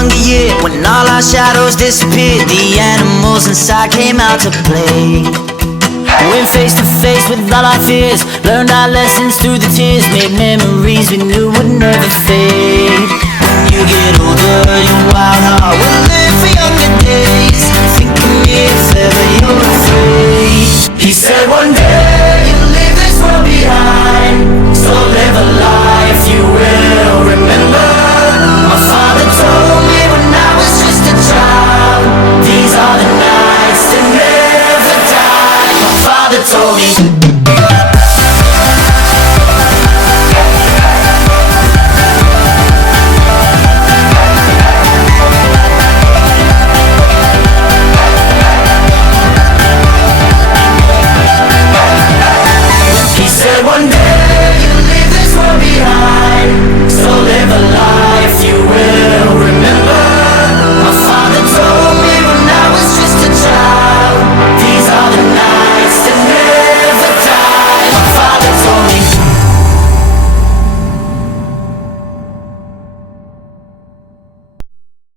younger year, when all our shadows disappeared, the animals inside came out to play. Went face to face with all our fears, learned our lessons through the tears, made memories we knew would never fade. You get older, your wild heart will live for younger days. Think of me if ever you're afraid. He said one day